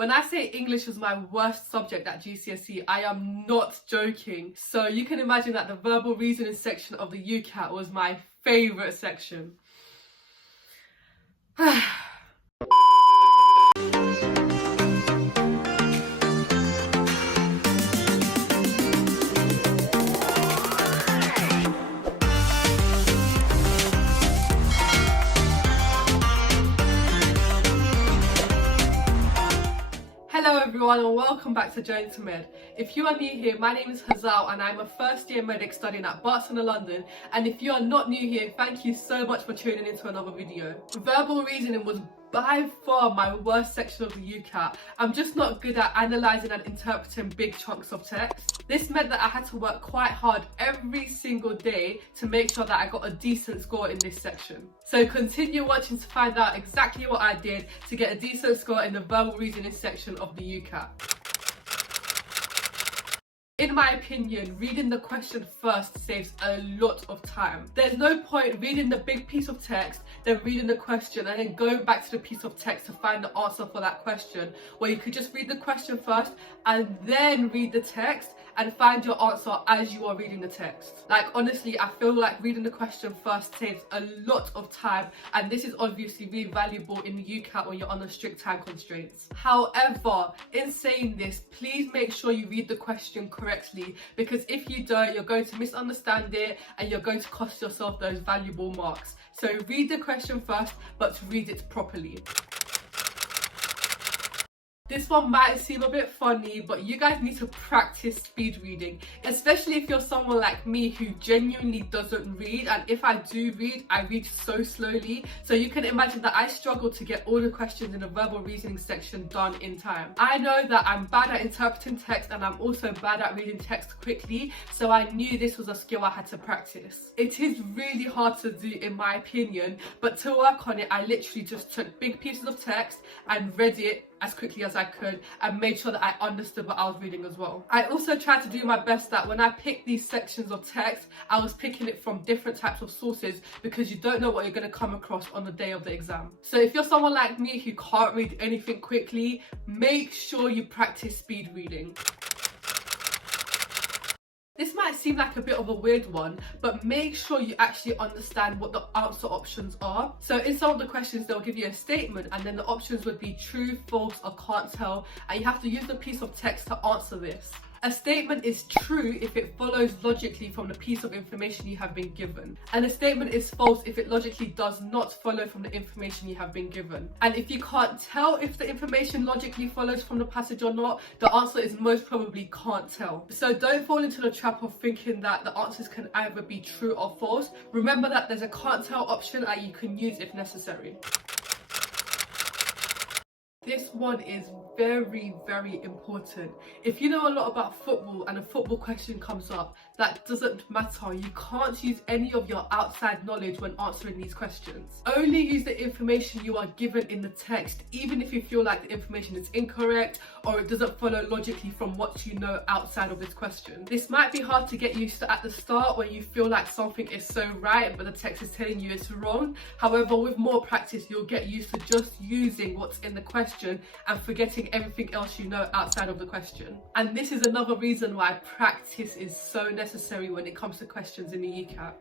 When I say English was my worst subject at GCSE, I am not joking. So you can imagine that the verbal reasoning section of the UCAT was my favourite section. Hello everyone and welcome back to Journey2Med. If you are new here, my name is Hazal and I'm a first year medic studying at Barcelona, London. And if you are not new here, thank you so much for tuning into another video. Verbal reasoning was by far my worst section of the UCAT. I'm just not good at analysing and interpreting big chunks of text. This meant that I had to work quite hard every single day to make sure that I got a decent score in this section. So continue watching to find out exactly what I did to get a decent score in the verbal reasoning section of the UCAT. In my opinion, reading the question first saves a lot of time. There's no point reading the big piece of text, then reading the question and then going back to the piece of text to find the answer for that question, where you could just read the question first and then read the text and find your answer as you are reading the text. Like honestly, I feel like reading the question first saves a lot of time, and this is obviously really valuable in the UCAT when you're under strict time constraints. However, in saying this, please make sure you read the question correctly, because if you don't, you're going to misunderstand it and you're going to cost yourself those valuable marks. So read the question first, but read it properly. This one might seem a bit funny, but you guys need to practice speed reading, especially if you're someone like me who genuinely doesn't read, and if I do read, I read so slowly. So you can imagine that I struggle to get all the questions in the verbal reasoning section done in time. I know that I'm bad at interpreting text and I'm also bad at reading text quickly, so I knew this was a skill I had to practice. It is really hard to do in my opinion, but to work on it, I literally just took big pieces of text and read it as quickly as I could and made sure that I understood what I was reading as well. I also tried to do my best that when I picked these sections of text, I was picking it from different types of sources, because you don't know what you're going to come across on the day of the exam. So if you're someone like me who can't read anything quickly, make sure you practice speed reading. This might seem like a bit of a weird one, but make sure you actually understand what the answer options are. So in some of the questions, they'll give you a statement and then the options would be true, false, or can't tell, and you have to use the piece of text to answer this. A statement is true if it follows logically from the piece of information you have been given. And a statement is false if it logically does not follow from the information you have been given. And if you can't tell if the information logically follows from the passage or not, the answer is most probably can't tell. So don't fall into the trap of thinking that the answers can either be true or false. Remember that there's a can't tell option that you can use if necessary. This one is very, very important. If you know a lot about football and a football question comes up, that doesn't matter. You can't use any of your outside knowledge when answering these questions. Only use the information you are given in the text, even if you feel like the information is incorrect or it doesn't follow logically from what you know outside of this question. This might be hard to get used to at the start when you feel like something is so right but the text is telling you it's wrong. However, with more practice, you'll get used to just using what's in the question and forgetting everything else you know outside of the question. And this is another reason why practice is so necessary when it comes to questions in the UCAT.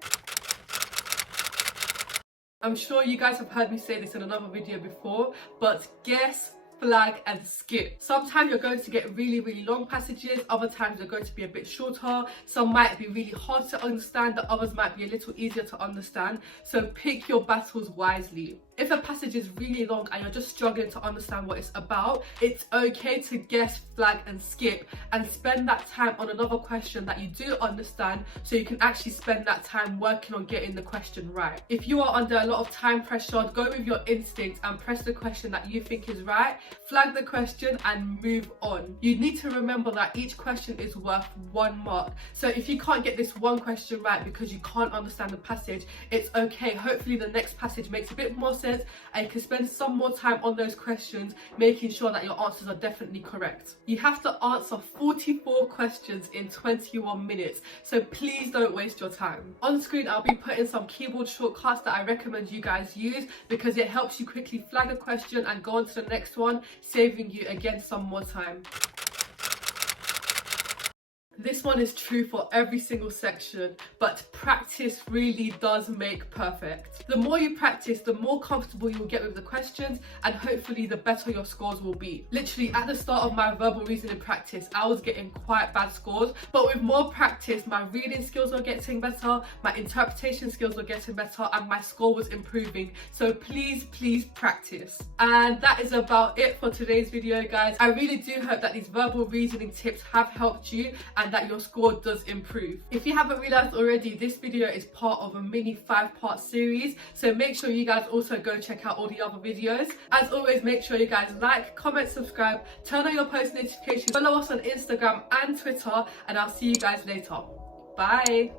I'm sure you guys have heard me say this in another video before, but guess, flag and skip. Sometimes you're going to get really, really long passages, other times they're going to be a bit shorter. Some might be really hard to understand, the others might be a little easier to understand. So pick your battles wisely. If a passage is really long and you're just struggling to understand what it's about, it's okay to guess, flag and skip and spend that time on another question that you do understand, so you can actually spend that time working on getting the question right. If you are under a lot of time pressure, go with your instinct and press the question that you think is right, flag the question and move on. You need to remember that each question is worth 1 mark. So if you can't get this one question right because you can't understand the passage, it's okay. Hopefully the next passage makes a bit more sense sense, and you can spend some more time on those questions, making sure that your answers are definitely correct. You have to answer 44 questions in 21 minutes, so please don't waste your time. On screen, I'll be putting some keyboard shortcuts that I recommend you guys use because it helps you quickly flag a question and go on to the next one, saving you again some more time. This one is true for every single section, but practice really does make perfect. The more you practice, the more comfortable you will get with the questions, and hopefully the better your scores will be. Literally at the start of my verbal reasoning practice, I was getting quite bad scores, but with more practice, my reading skills were getting better, my interpretation skills were getting better, and my score was improving. So please practice. And that is about it for today's video, guys. I really do hope that these verbal reasoning tips have helped you and that your score does improve. If you haven't realized already, this video is part of a mini 5-part series, so make sure you guys also go check out all the other videos. As always, make sure you guys like, comment, subscribe, turn on your post notifications, follow us on Instagram and Twitter, and I'll see you guys later. Bye.